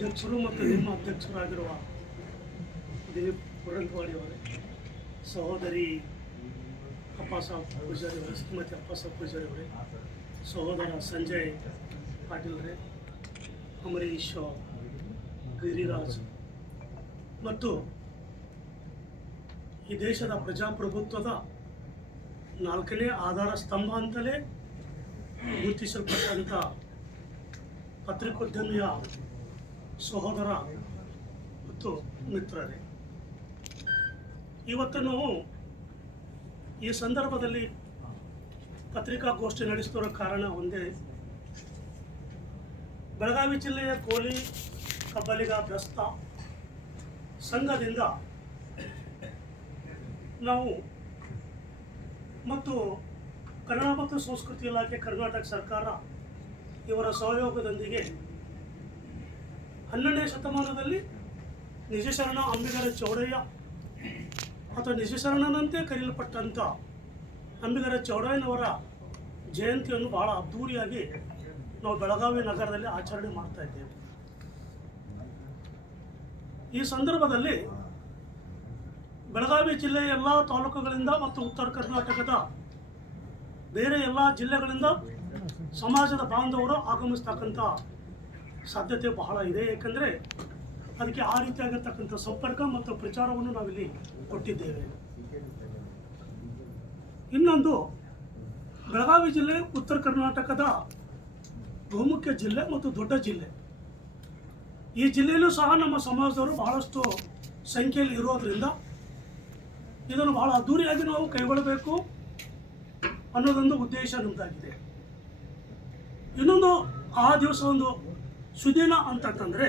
ಅಧ್ಯಕ್ಷರು ಮತ್ತು ನಿಮ್ಮ ಅಧ್ಯಕ್ಷರಾಗಿರುವ ದಿಲೀಪ್ ಪುರಂತವಾಡಿ ಅವರೇ, ಸಹೋದರಿ ಅಪ್ಪಾಸಾಬ್ ಪೂಜಾರಿ ಅವರೇ, ಶ್ರೀಮತಿ ಅಪ್ಪಾಸಾಬ್ ಪೂಜಾರಿ ಅವರೇ, ಸಹೋದರ ಸಂಜಯ್ ಪಾಟೀಲ್ರೇ ಅಮರೀಶ್ ಗಿರಿರಾಜ್ ಮತ್ತು ಈ ದೇಶದ ಪ್ರಜಾಪ್ರಭುತ್ವದ ನಾಲ್ಕನೇ ಆಧಾರ ಸ್ತಂಭ ಅಂತಲೇ ಗುರುತಿಸಲ್ಪಟ್ಟಂಥ ಪತ್ರಿಕೋದ್ಯಮಿಯ ಸಹೋದರ ಮತ್ತು ಮಿತ್ರರೇ, ಇವತ್ತು ನಾವು ಈ ಸಂದರ್ಭದಲ್ಲಿ ಪತ್ರಿಕಾಗೋಷ್ಠಿ ನಡೆಸುತ್ತಿರೋ ಕಾರಣ ಒಂದೇ. ಬೆಳಗಾವಿ ಜಿಲ್ಲೆಯ ಕೋಲಿ ಕಬ್ಬಲಿಗ ಬ್ರಸ್ತ ಸಂಘದಿಂದ ನಾವು ಮತ್ತು ಕನ್ನಡ ಮತ್ತು ಸಂಸ್ಕೃತಿ ಇಲಾಖೆ ಕರ್ನಾಟಕ ಸರ್ಕಾರ ಇವರ ಸಹಯೋಗದೊಂದಿಗೆ ಹನ್ನೆರಡನೇ ಶತಮಾನದಲ್ಲಿ ನಿಜಶರಣ ಅಂಬಿಗರ ಚೌಡಯ್ಯ ಅಥವಾ ನಿಜಶರಣನಂತೆ ಕರೆಯಲ್ಪಟ್ಟಂಥ ಅಂಬಿಗರ ಚೌಡಯ್ಯನವರ ಜಯಂತಿಯನ್ನು ಬಹಳ ಅದ್ಧೂರಿಯಾಗಿ ನಾವು ಬೆಳಗಾವಿ ನಗರದಲ್ಲಿ ಆಚರಣೆ ಮಾಡ್ತಾ ಇದ್ದೇವೆ. ಈ ಸಂದರ್ಭದಲ್ಲಿ ಬೆಳಗಾವಿ ಜಿಲ್ಲೆಯ ಎಲ್ಲ ತಾಲೂಕುಗಳಿಂದ ಮತ್ತು ಉತ್ತರ ಕರ್ನಾಟಕದ ಬೇರೆ ಎಲ್ಲ ಜಿಲ್ಲೆಗಳಿಂದ ಸಮಾಜದ ಬಾಂಧವರು ಆಗಮಿಸ್ತಕ್ಕಂಥ ಸಾಧ್ಯತೆ ಬಹಳ ಇದೆ ಏಕೆಂದರೆ ಅದಕ್ಕೆ ಆ ರೀತಿಯಾಗಿರ್ತಕ್ಕಂಥ ಸಂಪರ್ಕ ಮತ್ತು ಪ್ರಚಾರವನ್ನು ನಾವಿಲ್ಲಿ ಕೊಟ್ಟಿದ್ದೇವೆ. ಇನ್ನೊಂದು, ಬೆಳಗಾವಿ ಜಿಲ್ಲೆ, ಉತ್ತರ ಕರ್ನಾಟಕದ ಬಹುಮುಖ್ಯ ಜಿಲ್ಲೆ ಮತ್ತು ದೊಡ್ಡ ಜಿಲ್ಲೆ. ಈ ಜಿಲ್ಲೆಯಲ್ಲೂ ಸಹ ನಮ್ಮ ಸಮಾಜದವರು ಬಹಳಷ್ಟು ಸಂಖ್ಯೆಯಲ್ಲಿ ಇರೋದ್ರಿಂದ ಇದನ್ನು ಬಹಳ ಅದ್ದೂರಿಯಾಗಿ ನಾವು ಕೈಗೊಳ್ಳಬೇಕು ಅನ್ನೋದೊಂದು ಉದ್ದೇಶ ನಮ್ಮದಾಗಿದೆ ಇನ್ನೊಂದು, ಆ ದಿವಸ ಒಂದು ಸುದಿನ ಅಂತಂತಂದರೆ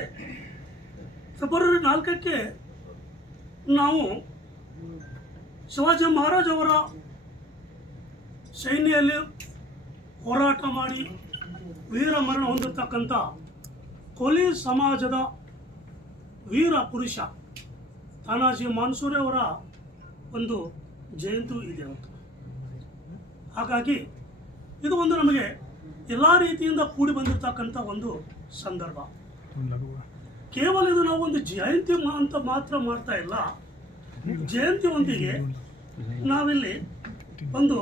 ಫೆಬ್ರವರಿ ನಾಲ್ಕಕ್ಕೆ ನಾವು ಶಿವಾಜಿ ಮಹಾರಾಜ್ ಅವರ ಸೈನ್ಯದಲ್ಲಿ ಹೋರಾಟ ಮಾಡಿ ವೀರ ಮರಣ ಹೊಂದಿರತಕ್ಕಂಥ ಕೊಲಿ ಸಮಾಜದ ವೀರ ಪುರುಷ ತಾನಾಜಿ ಮಾನ್ಸೂರಿ ಅವರ ಒಂದು ಜಯಂತಿ ಇದೆ ಅಂತ. ಹಾಗಾಗಿ ಇದು ಒಂದು ನಮಗೆ ಎಲ್ಲ ರೀತಿಯಿಂದ ಕೂಡಿ ಬಂದಿರತಕ್ಕಂಥ ಒಂದು ಸಂದರ್ಭ. ಕೇವಲ ಇದು ನಾವು ಒಂದು ಜಯಂತಿ ಅಂತ ಮಾತ್ರ ಮಾಡ್ತಾ ಇಲ್ಲ. ಜಯಂತಿ ಒಂದಿಗೆ ನಾವಿಲ್ಲಿ ಒಂದು